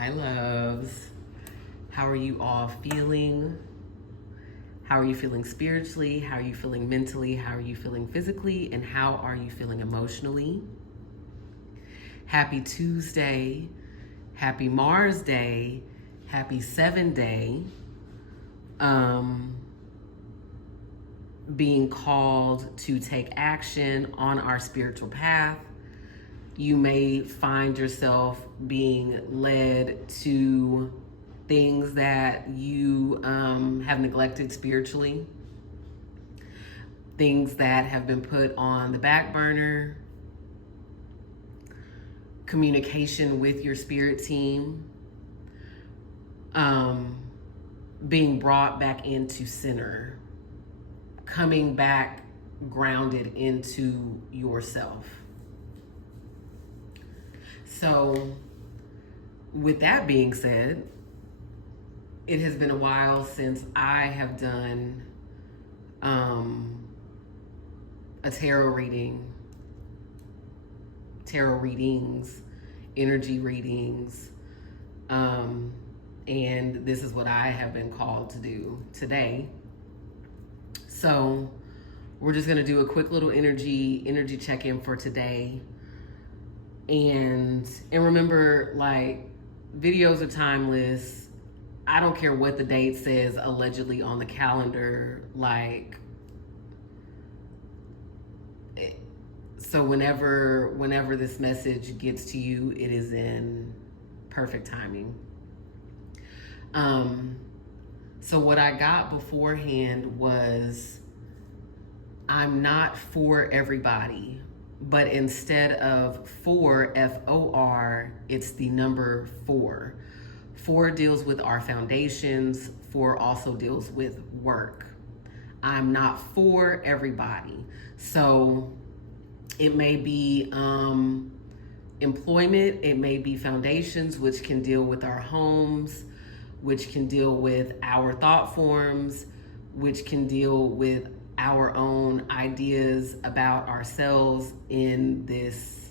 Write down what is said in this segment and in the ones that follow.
Hi, loves. How are you all feeling? How are you feeling spiritually? How are you feeling mentally? How are you feeling physically? And how are you feeling emotionally? Happy Tuesday. Happy Mars Day. Happy 7 Day. Being called to take action on our spiritual path. You may find yourself being led to things that you have neglected spiritually, things that have been put on the back burner, communication with your spirit team, being brought back into center, coming back grounded into yourself. So, with that being said, it has been a while since I have done a tarot readings, energy readings, and this is what I have been called to do today. So we're just gonna do a quick little energy check-in for today. And remember, like, videos are timeless. I don't care what the date says allegedly on the calendar. So whenever this message gets to you, it is in perfect timing. So what I got beforehand was, I'm not for everybody, but instead of for, F-O-R, it's the number 4. 4 deals with our foundations. 4 also deals with work. I'm not for everybody. So it may be employment, it may be foundations, which can deal with our homes, which can deal with our thought forms, which can deal with our own ideas about ourselves in this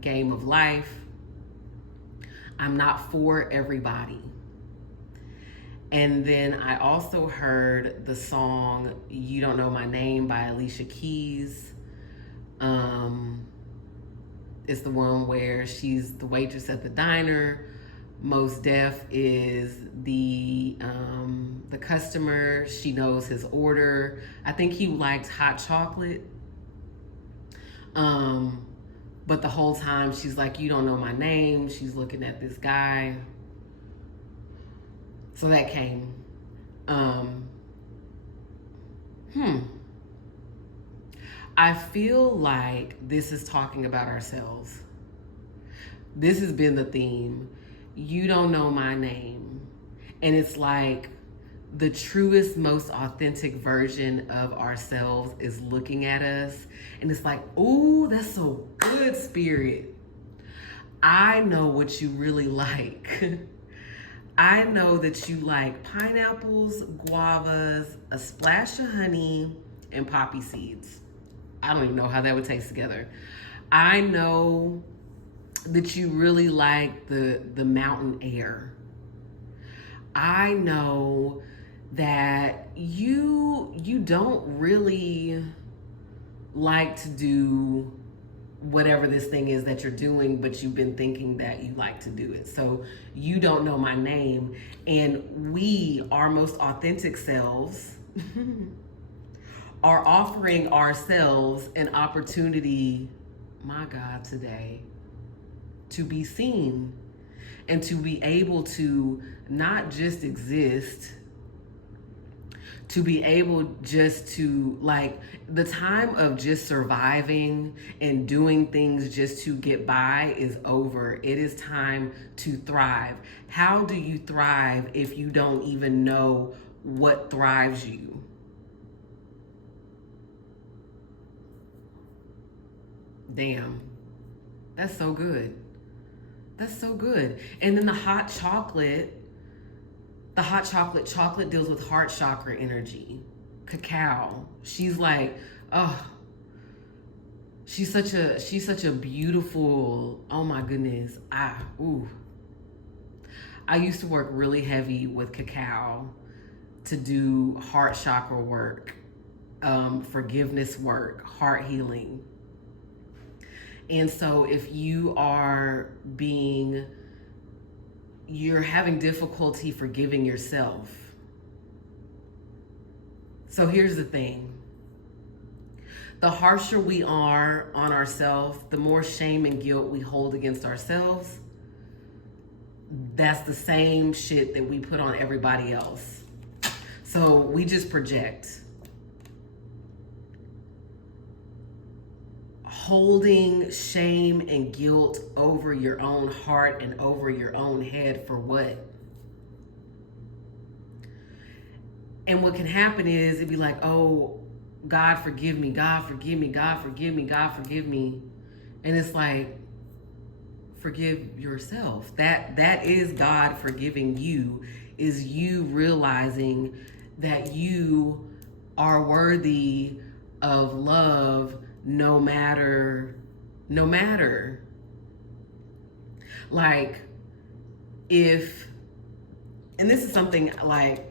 game of life. I'm not for everybody. And then I also heard the song You Don't Know My Name by Alicia Keys. It's the one where she's the waitress at the diner. Mos Def is the customer. She knows his order. I think he likes hot chocolate. But the whole time she's like, you don't know my name. She's looking at this guy. So that came. I feel like this is talking about ourselves. This has been the theme. You don't know my name. And it's like the truest, most authentic version of ourselves is looking at us. And it's like, oh, that's so good, spirit. I know what you really like. I know that you like pineapples, guavas, a splash of honey, and poppy seeds. I don't even know how that would taste together. I know that you really like the mountain air. I know that you don't really like to do whatever this thing is that you're doing, but you've been thinking that you like to do it. So you don't know my name. And we, our most authentic selves, are offering ourselves an opportunity, my God, today, to be seen and to be able to not just exist, to be able just to, like, the time of just surviving and doing things just to get by is over. It is time to thrive. How do you thrive if you don't even know what thrives you? Damn, that's so good. That's so good. And then the hot chocolate deals with heart chakra energy. Cacao. She's like, oh, she's such a beautiful, oh my goodness. I used to work really heavy with cacao to do heart chakra work, forgiveness work, heart healing. And so if you're having difficulty forgiving yourself. So here's the thing. The harsher we are on ourselves, the more shame and guilt we hold against ourselves. That's the same shit that we put on everybody else. So we just project. Holding shame and guilt over your own heart and over your own head for what? And what can happen is it'd be like, oh, God forgive me, God forgive me, God forgive me, God forgive me. And it's like, forgive yourself. That is God forgiving you, is you realizing that you are worthy of love no matter. Like, if, and this is something like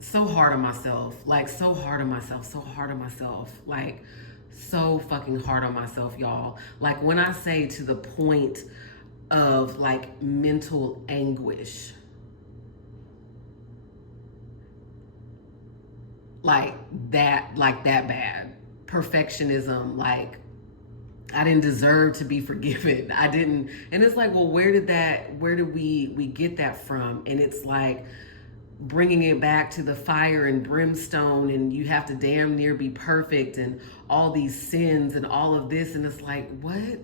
so hard on myself, like so hard on myself, like so fucking hard on myself, y'all. Like when I say to the point of like mental anguish, like that bad. Perfectionism, like I didn't deserve to be forgiven. I didn't, and it's like, well, where did we get that from? And it's like bringing it back to the fire and brimstone, and you have to damn near be perfect and all these sins and all of this, and it's like, what?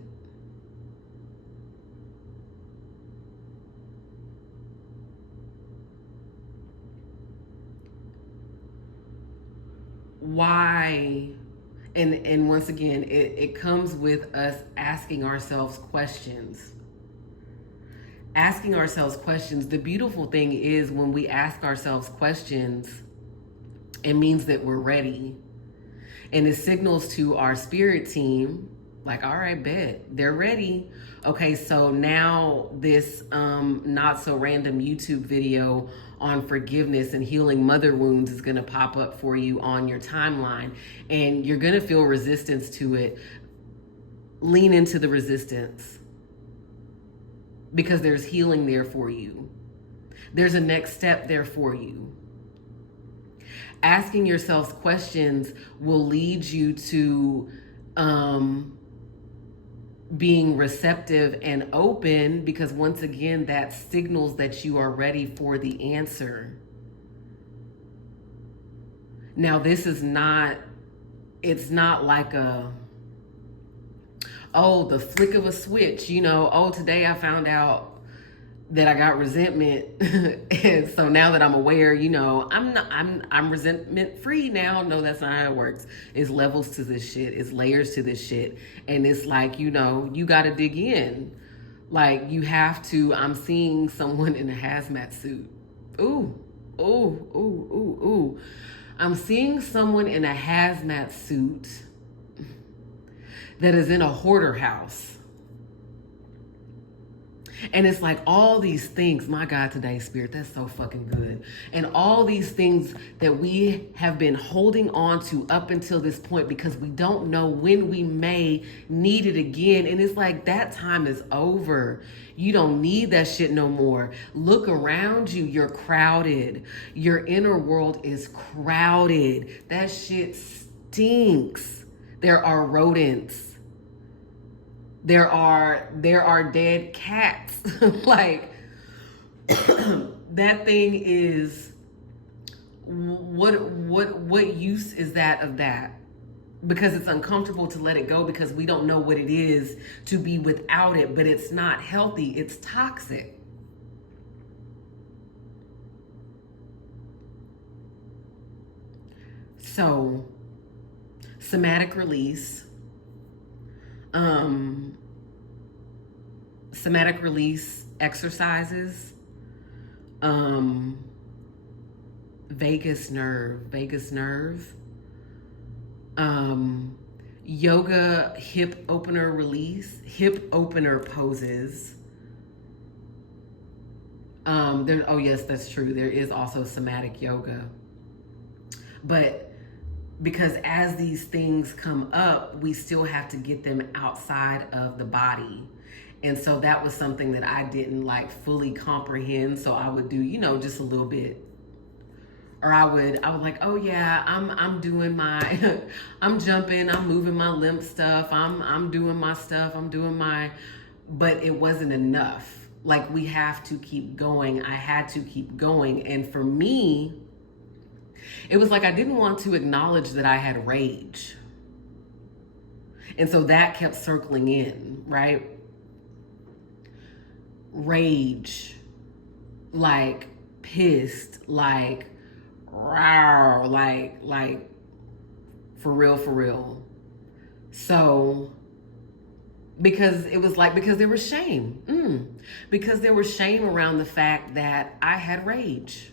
Why? And once again, it comes with us asking ourselves questions. Asking ourselves questions. The beautiful thing is when we ask ourselves questions, it means that we're ready. And it signals to our spirit team, like, all right, bet, they're ready. Okay, so now this not so random YouTube video on forgiveness and healing mother wounds is gonna pop up for you on your timeline, and you're gonna feel resistance to it. Lean into the resistance, because there's healing there for you. There's a next step there for you. Asking yourselves questions will lead you to being receptive and open, because once again, that signals that you are ready for the answer. Now, this is not, it's not like the flick of a switch, today I found out that I got resentment. And so now that I'm aware, I'm resentment free now. No, that's not how it works. It's levels to this shit. It's layers to this shit. And it's like, you got to dig in. Like you have to, I'm seeing someone in a hazmat suit. Ooh, ooh, ooh, ooh, ooh. I'm seeing someone in a hazmat suit that is in a hoarder house. And it's like all these things, my God, today, Spirit, that's so fucking good. And all these things that we have been holding on to up until this point, because we don't know when we may need it again. And it's like that time is over. You don't need that shit no more. Look around you. You're crowded. Your inner world is crowded. That shit stinks. There are rodents. There are dead cats. Like that thing is, what use is that of that? Because it's uncomfortable to let it go, because we don't know what it is to be without it, but it's not healthy, it's toxic. So, somatic release. Somatic release exercises, vagus nerve, yoga hip opener release, hip opener poses, Oh yes, that's true. There is also somatic yoga. But because as these things come up, we still have to get them outside of the body. And so that was something that I didn't like fully comprehend. So I would do, just a little bit. Or I would like, oh yeah, I'm doing my I'm jumping, I'm moving my limp stuff, I'm doing my stuff, but it wasn't enough. Like we have to keep going. I had to keep going. And for me, it was like I didn't want to acknowledge that I had rage. And so that kept circling in, right? Rage, like pissed, like rawr, like for real, for real. So because it was like, because there was shame. Because there was shame around the fact that I had rage.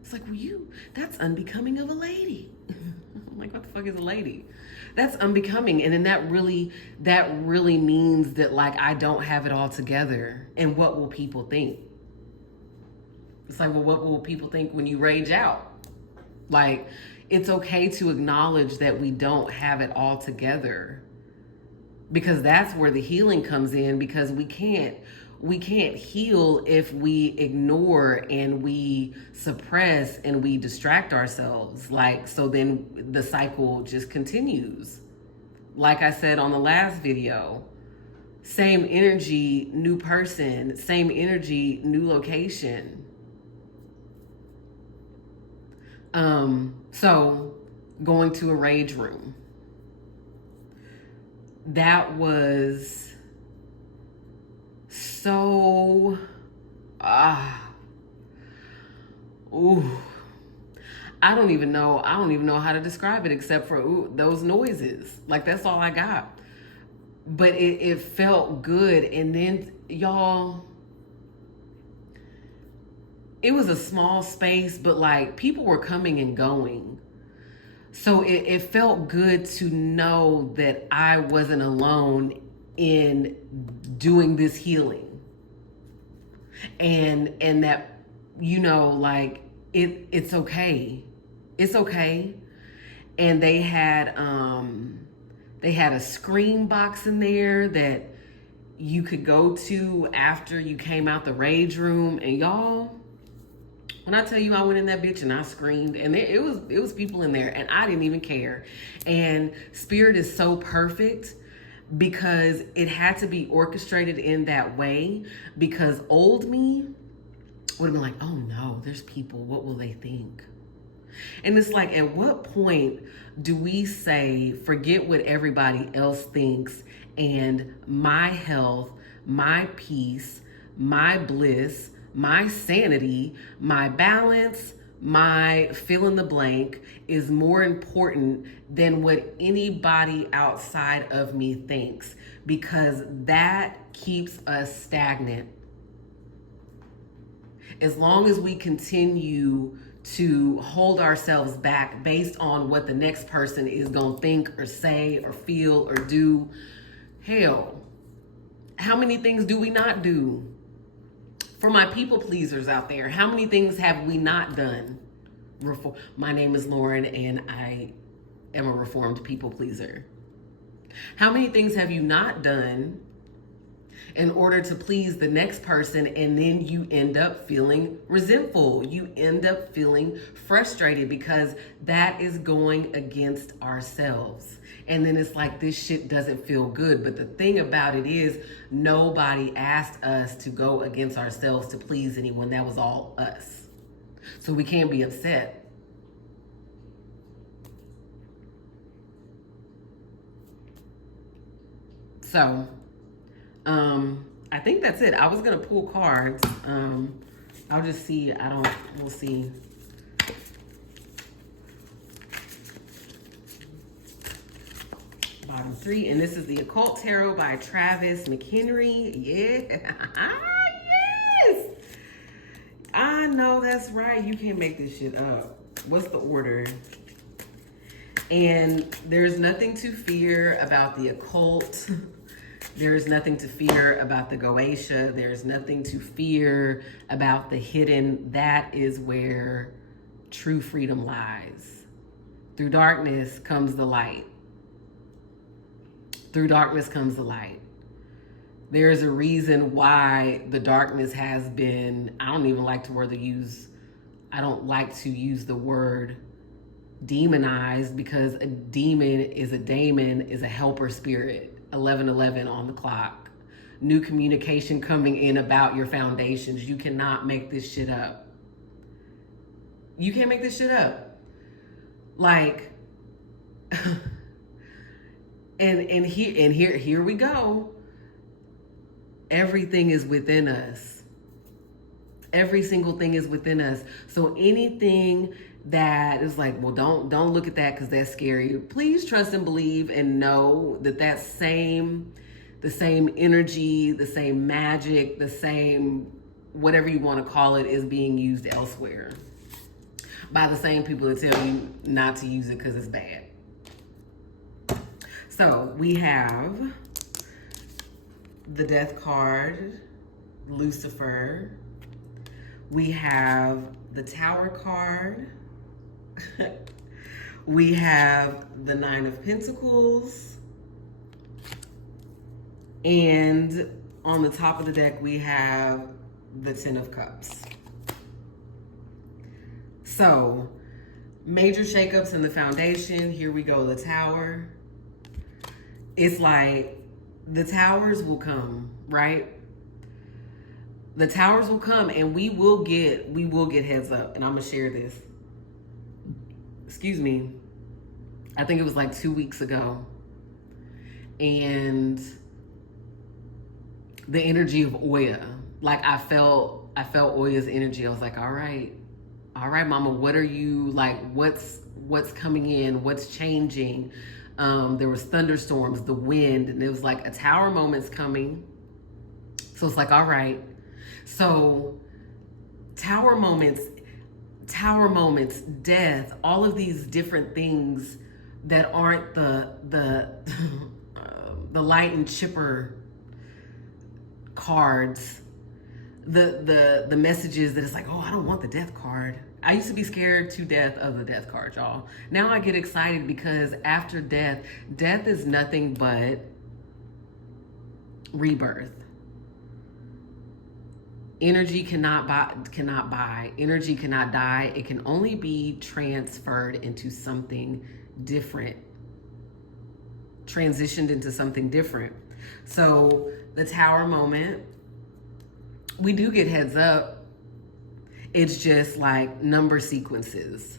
It's like, well, that's unbecoming of a lady. I'm like, what the fuck is a lady? That's unbecoming. And then that really means that like I don't have it all together. And what will people think? It's like, well, what will people think when you rage out? Like, it's okay to acknowledge that we don't have it all together. Because that's where the healing comes in, because we can't heal if we ignore and we suppress and we distract ourselves. Like, so then the cycle just continues. Like I said on the last video, same energy, new person, same energy, new location. So going to a rage room. That was so, ooh, I don't even know how to describe it except for those noises. Like that's all I got. But it felt good. And then y'all, it was a small space, but like people were coming and going. So it felt good to know that I wasn't alone in doing this healing. And that, like it's okay. It's okay. And they had a scream box in there that you could go to after you came out the rage room. And y'all, when I tell you I went in that bitch and I screamed, and it was people in there and I didn't even care. And Spirit is so perfect because it had to be orchestrated in that way, because old me would have been like, oh no, there's people, what will they think? And it's like, at what point do we say, forget what everybody else thinks, and my health, my peace, my bliss, my sanity, my balance, my fill in the blank is more important than what anybody outside of me thinks, because that keeps us stagnant. As long as we continue to hold ourselves back based on what the next person is going to think or say or feel or do, hell, how many things do we not do? For my people pleasers out there, how many things have we not done? My name is Lauren and I am a reformed people pleaser. How many things have you not done in order to please the next person, and then you end up feeling resentful? You end up feeling frustrated because that is going against ourselves. And then it's like, this shit doesn't feel good. But the thing about it is, nobody asked us to go against ourselves to please anyone. That was all us. So we can't be upset. So, I think that's it. I was gonna pull cards. I'll just see. We'll see. Bottom three, and this is the Occult Tarot by Travis McHenry. Yeah, yes. I know that's right. You can't make this shit up. What's the order? And there's nothing to fear about the occult. There is nothing to fear about the Goetia. There's nothing to fear about the hidden. That is where true freedom lies. Through darkness comes the light. Through darkness comes the light. There is a reason why the darkness has been, I don't like to use the word demonized, because a demon is a helper spirit. 11:11 on the clock. New communication coming in about your foundations. You cannot make this shit up. You can't make this shit up. Like, and here we go. Everything is within us. Every single thing is within us. So anything that is like, well, don't look at that because that's scary. Please trust and believe and know that the same energy, the same magic, the same whatever you want to call it is being used elsewhere by the same people that tell you not to use it because it's bad. So we have the Death card, Lucifer. We have the Tower card. We have the Nine of Pentacles. And on the top of the deck, we have the Ten of Cups. So, major shakeups in the foundation. Here we go, the Tower. It's like the towers will come, right? The towers will come, and we will get heads up. And I'm gonna share this. Excuse me. I think it was like 2 weeks ago. And the energy of Oya, like I felt Oya's energy. I was like, all right, mama, what are you like? What's coming in? What's changing? There was thunderstorms, the wind, and it was like a tower moment's coming. So it's like, all right. So tower moments, death, all of these different things that aren't the light and chipper cards, the messages that it's like, oh, I don't want the death card. I used to be scared to death of the death card, y'all. Now I get excited because after death is nothing but rebirth. Energy cannot buy. Energy cannot die. It can only be transferred into something different. Transitioned into something different. So the Tower moment, we do get heads up. It's just like number sequences.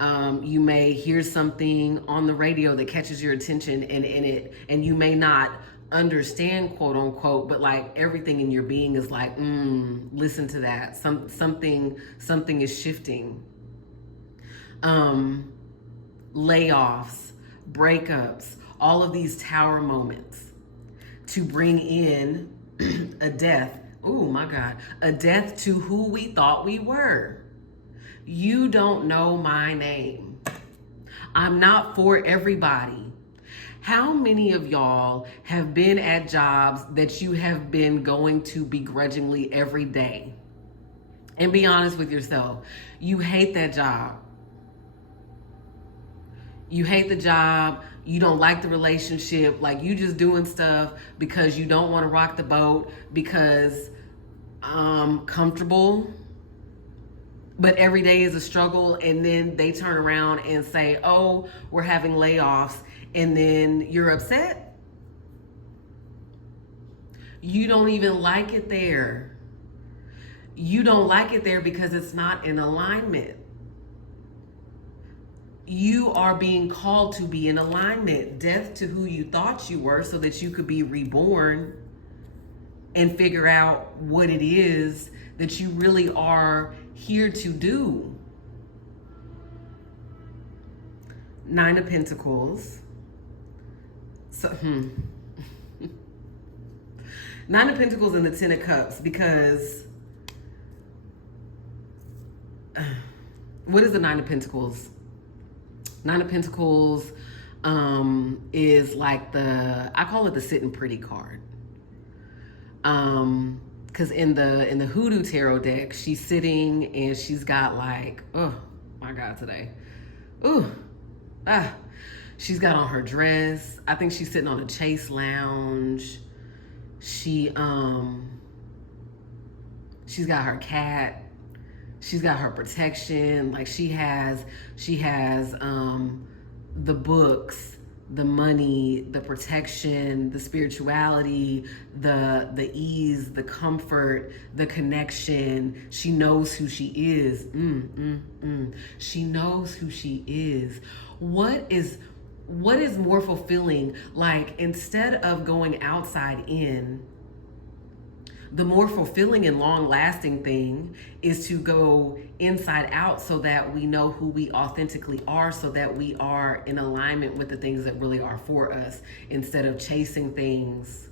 You may hear something on the radio that catches your attention, and you may not understand, quote unquote, but like everything in your being is like, listen to that. Something is shifting. Layoffs, breakups, all of these tower moments to bring in a death. Oh my God, a death to who we thought we were. You don't know my name. I'm not for everybody. How many of y'all have been at jobs that you have been going to begrudgingly every day? And be honest with yourself. You hate that job. You hate the job. You don't like the relationship. Like, you just doing stuff because you don't want to rock the boat, because comfortable. But every day is a struggle, and then they turn around and say, oh, we're having layoffs, and then you're upset. You don't even like it there. You don't like it there because it's not in alignment. You are being called to be in alignment. Death to who you thought you were, so that you could be reborn and figure out what it is that you really are here to do. Nine of Pentacles. So, Nine of Pentacles and the Ten of Cups, because what is the Nine of Pentacles? Nine of Pentacles is like I call it the sitting pretty card. Because in the Hoodoo Tarot deck, she's sitting and she's got like, oh my God, today. Ooh, ah. She's got on her dress. I think she's sitting on a chase lounge. She's got her cat. She's got her protection. Like she has the books, the money, the protection, the spirituality, the ease, the comfort, the connection. She knows who she is. She knows who she is. What is more fulfilling? Like, instead of going outside in, the more fulfilling and long-lasting thing is to go inside out, so that we know who we authentically are, so that we are in alignment with the things that really are for us, instead of chasing things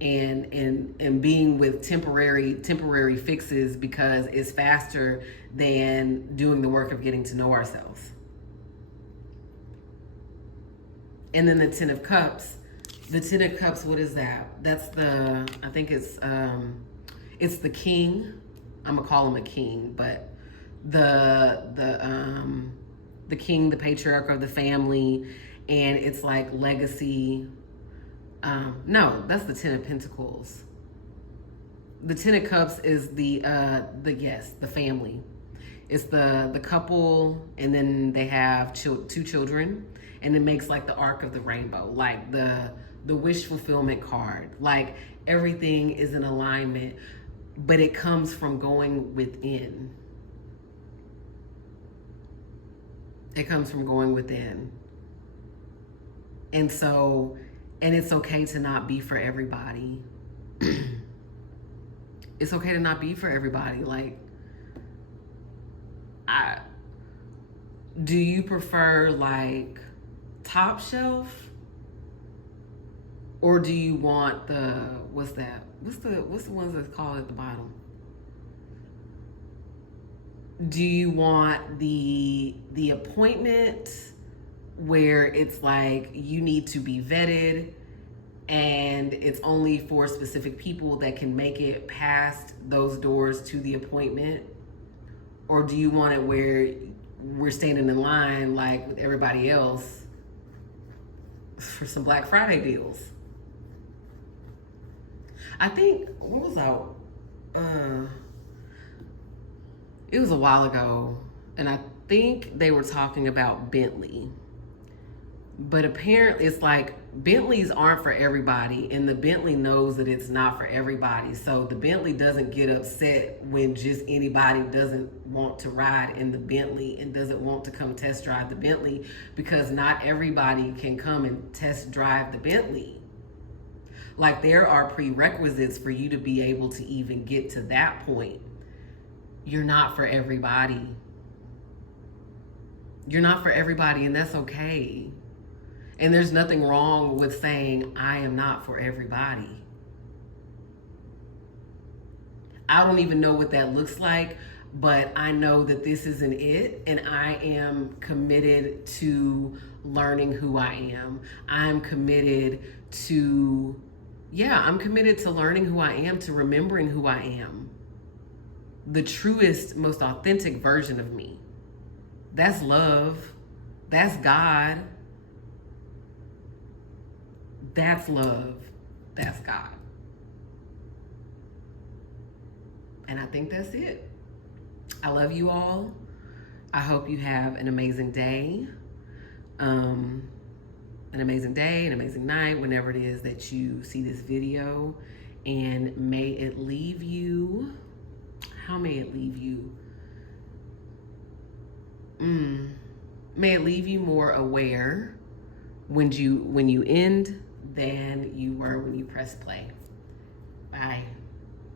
and being with temporary fixes because it's faster than doing the work of getting to know ourselves. And then the Ten of Cups. The Ten of Cups, what is that? That's I think it's the king. I'm gonna call him a king, but the king, the patriarch of the family, and it's like legacy. No, that's the Ten of Pentacles. The Ten of Cups is the family. It's the couple, and then they have two children, and it makes like the arc of the rainbow, like the wish fulfillment card. Like everything is in alignment, but it comes from going within. It comes from going within. And it's okay to not be for everybody. It's okay to not be for everybody. Like, do you prefer like top shelf, or do you want what's the ones that's called at the bottom? Do you want the appointment where it's like you need to be vetted and it's only for specific people that can make it past those doors to the appointment? Or do you want it where we're standing in line like with everybody else for some Black Friday deals? I think, what was out? It was a while ago, and I think they were talking about Bentley. But apparently it's like Bentleys aren't for everybody, and the Bentley knows that it's not for everybody. So the Bentley doesn't get upset when just anybody doesn't want to ride in the Bentley and doesn't want to come test drive the Bentley, because not everybody can come and test drive the Bentley. Like, there are prerequisites for you to be able to even get to that point. You're not for everybody. You're not for everybody, and that's okay. And there's nothing wrong with saying, I am not for everybody. I don't even know what that looks like, but I know that this isn't it, and I am committed to learning who I am. I'm committed to, I'm committed to learning who I am, to remembering who I am. The truest, most authentic version of me. That's love. That's God. That's love. That's God. And I think that's it. I love you all. I hope you have an amazing day. An amazing day, an amazing night, whenever it is that you see this video. And may it leave you, how may it leave you? May it leave you more aware when you end than you were when you press play. Bye.